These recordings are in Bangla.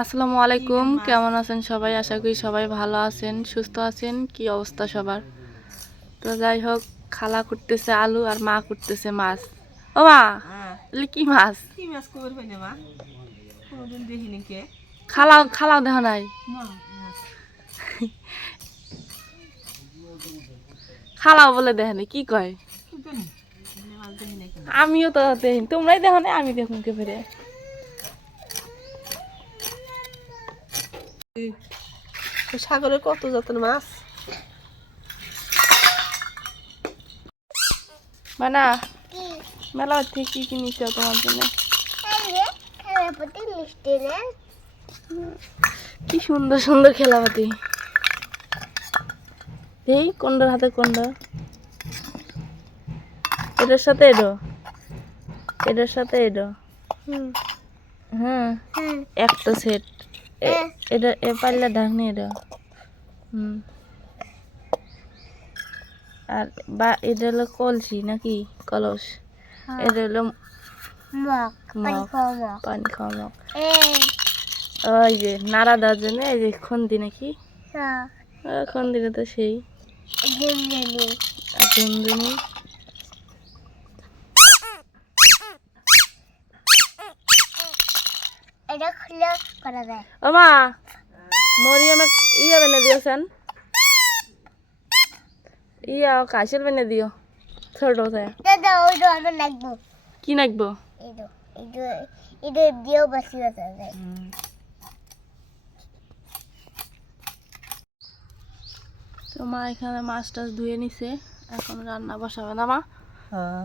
আসসালামু আলাইকুম। কেমন আছেন সবাই? আশা করি সবাই ভালো আছেন সুস্থ আছেন। কি অবস্থা সবার? তো যাই হোক খালা করতেছে আলু আর মা করতেছে মাছ। ও মা এগুলি কি মাছ? কি মাছ কবর হয় না মা? কোনোদিন দেখিনি কে। খালাও খালাও দেখা নাই। খালাও বলে দেখেনি কি কয়? আমিও তো দেখি তোমরাই দেখো না আমি দেখুন কে ফেরে। সাগরে কত যত্ন মাছ? মানা মেলা থেকে কি কি নিচ্ছ তোমার জন্য? কি সুন্দর সুন্দর খেলাপাতি। এই কোনটার হাতে কোনটা এটার সাথে এডো। এটার সাথে এডো হ্যাঁ। একটা সেট এটা এ পাল্লা ঢাকনি এটা। হুম। আর বা এটা হলো কলসি নাকি? কলস। এটা হলো মগ পানি খাওয়া মগ। ওই যে নাড়া দেওয়ার জন্য এই যে খন্দি নাকি? খন্দিটা তো সেই। আর এটা খুলে করা যায়। ও মা মরিয়ামে ইয়া বেনে দিয়েছেন ইয়া কাশিল বেনে দিও ছোট হয়ে দাদা ওইটা আমরা নাকবো। কি যায় তো মা এখানে মাছ টাছ ধুয়ে নিছে এখন রান্না বসাবে না মা? হ্যাঁ।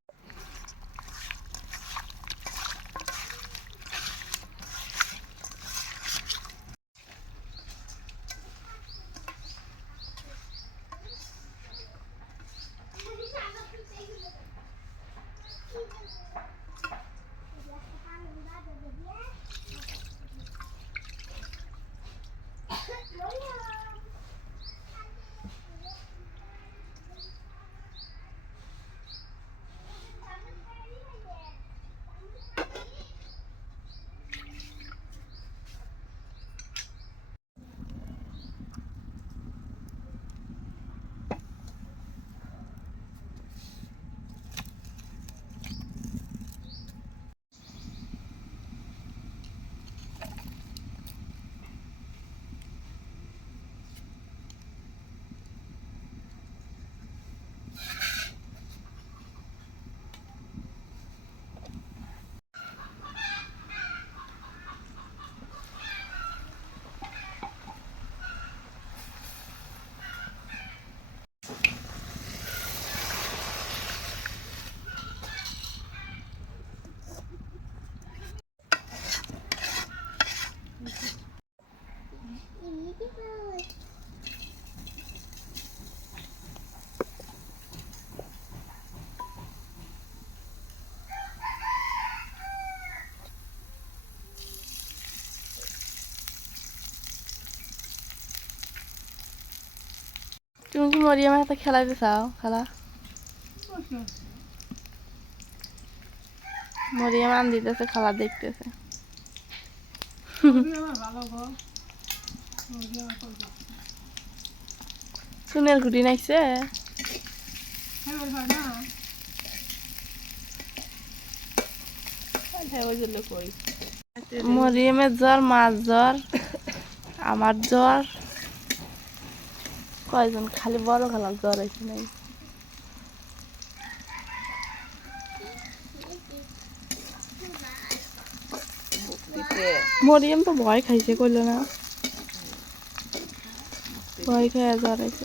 তুমি কি মরিয়ামের হাতে খেলাইতে চাও? খেলা? মরিয়াম আন দিতেছে, খেলা দেখতেছে। সুনের ঘুটি নাইছে? মরিয়ামের জ্বর, মার জ্বর, আমার জ্বর। কয়জন? খালি বড় খেলার জ্বর আছে নাই মরিয়াম তো ভয় খাইছে, কইল না। ভয় খাইয়া জ্বর নাকি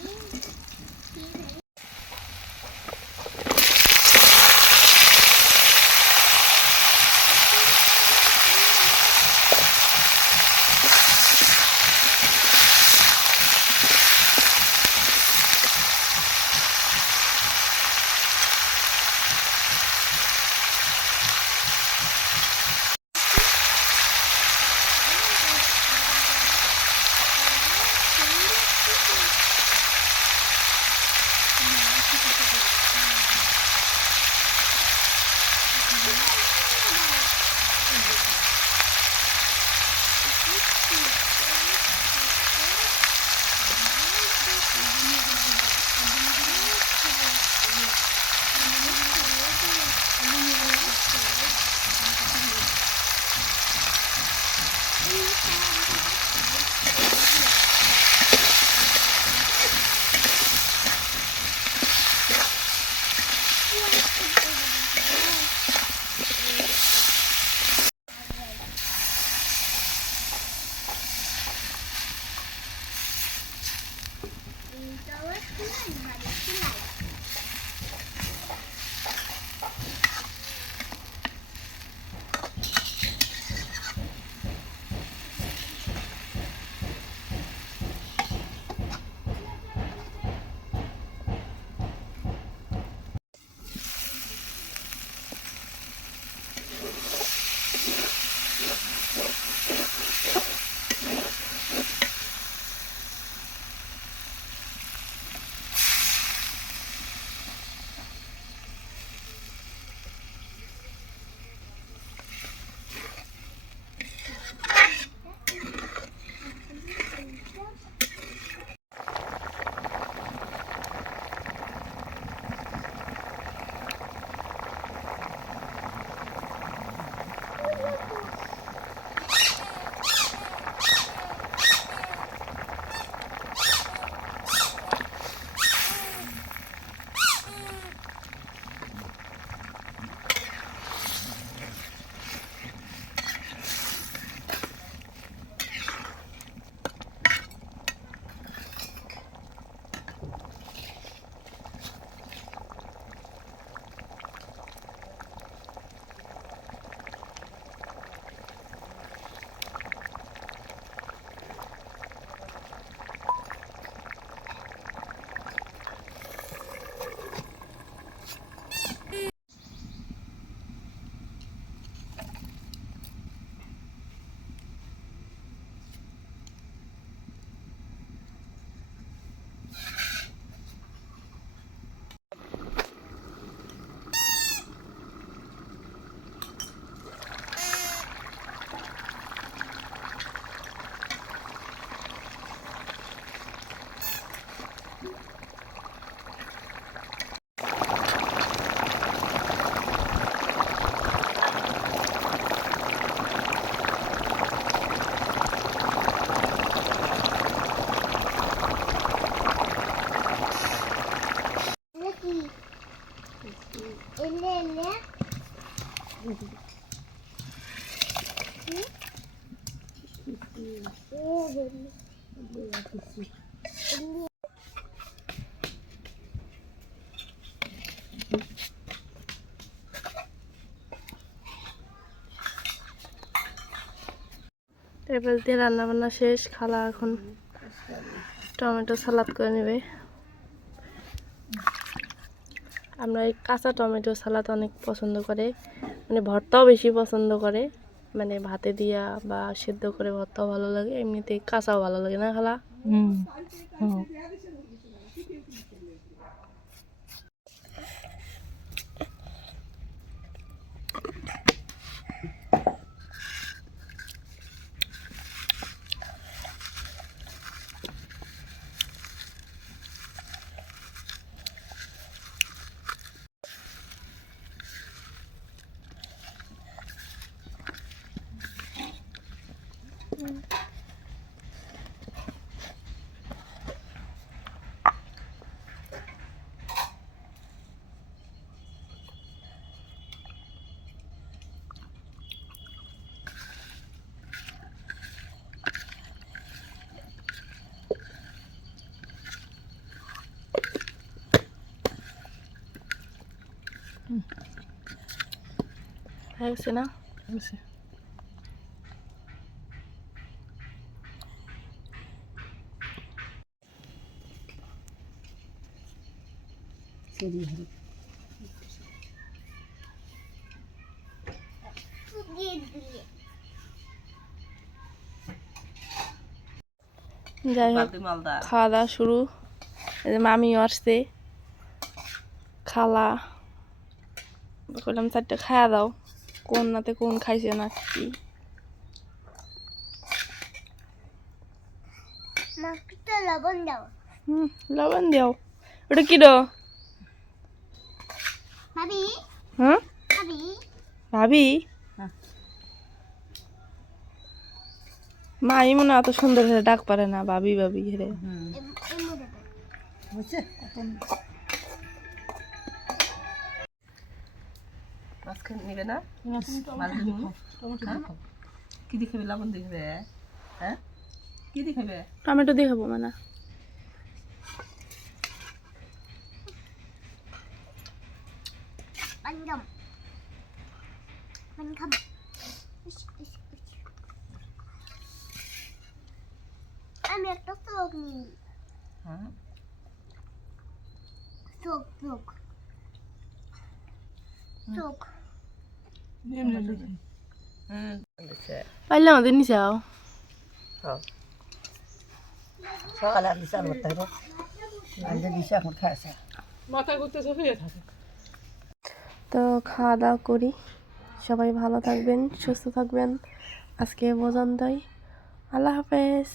এবার দিয়ে রান্না বান্না শেষ খালা এখন টমেটো সালাদ করে নেবে। আমরা এই কাঁচা টমেটো সালাদ অনেক পছন্দ করে। মানে ভর্তাও বেশি পছন্দ করে। মানে ভাতে দিয়া বা সেদ্ধ করে ভর্তাও ভালো লাগে। এমনিতে কাঁচাও ভালো লাগে না খালা? হুম। হুম হয়ে গেছে না যাই হোক বালতি মালদা খাওয়া দাওয়া শুরু এই যে মামিও আসছে খালা বললাম চারটে খাওয়া দাও কোন নাতে কোন খাইছে না কি? লবণ দাও। হুম লবণ দিও। ওটা কি ডো ভাবি? হুম? ভাবি? ভাবি? হ্যাঁ। মা এই মনে হয় অত সুন্দর করে ডাক পারে না ভাবি ভাবি হেরে মাছ খেয়ে নিবে না? মাছ দিবি? হ্যাঁ? কি দিয়ে খাবি? লবণ দিয়ে খাবে? হ্যাঁ? কি দিয়ে খাবে? টমেটো দিয়ে খাব মানে। পানি দাও পানি খাব। ইস, ইস, ইস। আমি একটা চোখ নিই। হ্যাঁ? চোখ চোখ। চোখ। হুম তো খাওয়া দাওয়া করি। সবাই ভালো থাকবেন সুস্থ থাকবেন। আজকে পর্যন্তই। আল্লাহ হাফেজ।